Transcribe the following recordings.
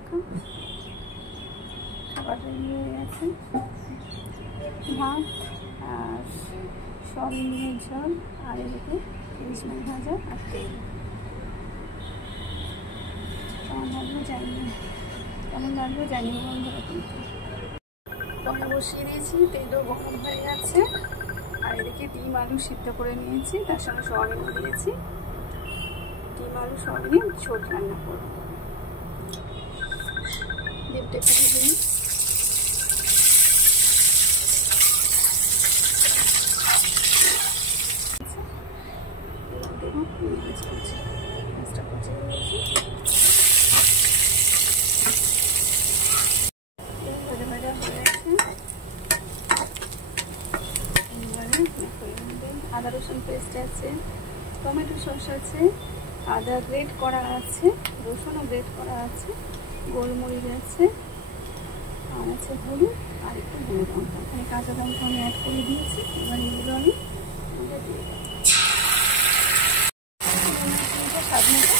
দেখো খাবার রেডি হয়ে গেছে, ভাত আর সয়াবিনের ঝোল আর এদিকে ইলিশ মাছ ভাজা আর তেল। কেমন লাগবে জানি না, কেমন লাগবে জানি না বন্ধুরা। কিন্তু কড়া বসিয়ে দিয়েছি, তেলও গরম হয়ে গেছে। আর এদিকে ডিম আলু সিদ্ধ করে নিয়েছি, তার সঙ্গে সয়াবিন দিয়েছি। ডিম আলু সয়াবিন ঝোল রান্না করবো। ডিমটা একটু ভেজে নিই। মাছটা পচে গেছে, ভাজা ভাজা হয়ে গেছে। আদা রসুন পেস্ট আছে, টমেটো সস আছে, আদা গ্রেট করা আছে, রসুনও গ্রেট করা আছে, গোলমরিচ আছে, আর আছে হলুদ আর একটু গুঁড়ো লঙ্কা। এখানে কাঁচা লঙ্কা আমি অ্যাড করে দিয়েছি। এবার এগুলো আমি দিয়ে দেবো। স্বাদ মতো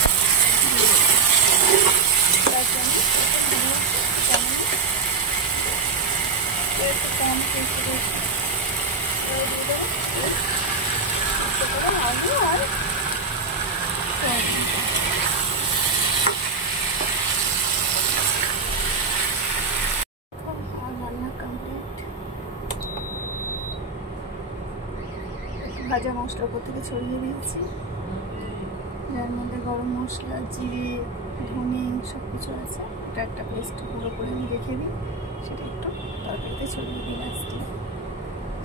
আলু আর রান্না কমপ্লিট। ভাজা মশলা উপর থেকে ছড়িয়ে দিয়েছি, যার মধ্যে গরম মশলা, জিরে, ধনে সব কিছু আছে। এটা একটা পেস্ট গুঁড়ো করে আমি রেখে দিই, সেটা একটু তরকারিতে ছড়িয়ে দিই লাস্টে।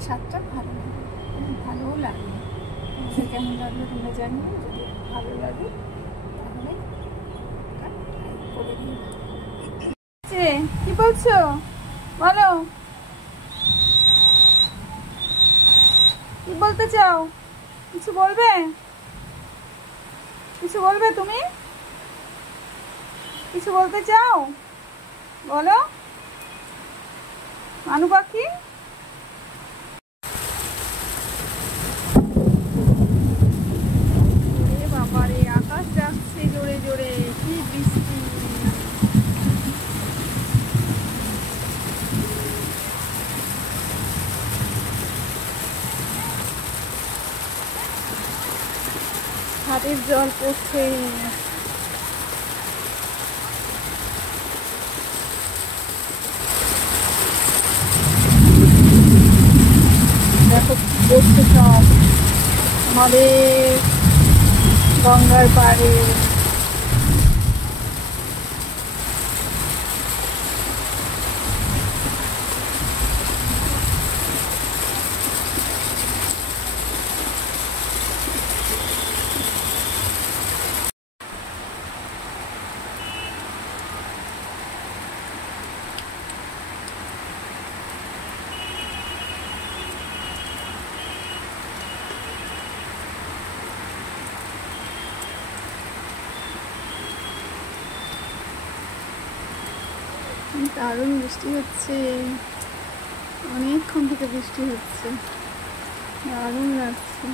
স্বাদটা ভালো লাগে, ভালোও লাগে। তোমাদের কেমন লাগলো তোমরা জানিও। যদি ভালো লাগে তাহলে করে দিও। কি বলছো বলো, কি বলতে চাও? কিছু বলবে? কিছু বলবে? তুমি কিছু বলতে চাও? বলো মানু পাখি। বাবারে আকাশ ডাকছে জোরে জোরে, কি বৃষ্টি। হাতের জল পড়ছে। দেখো পড়ছে সব আমাদের গঙ্গার পাড়ে। দারুণ বৃষ্টি হচ্ছে, অনেকক্ষণ থেকে বৃষ্টি হচ্ছে, দারুণ লাগছে।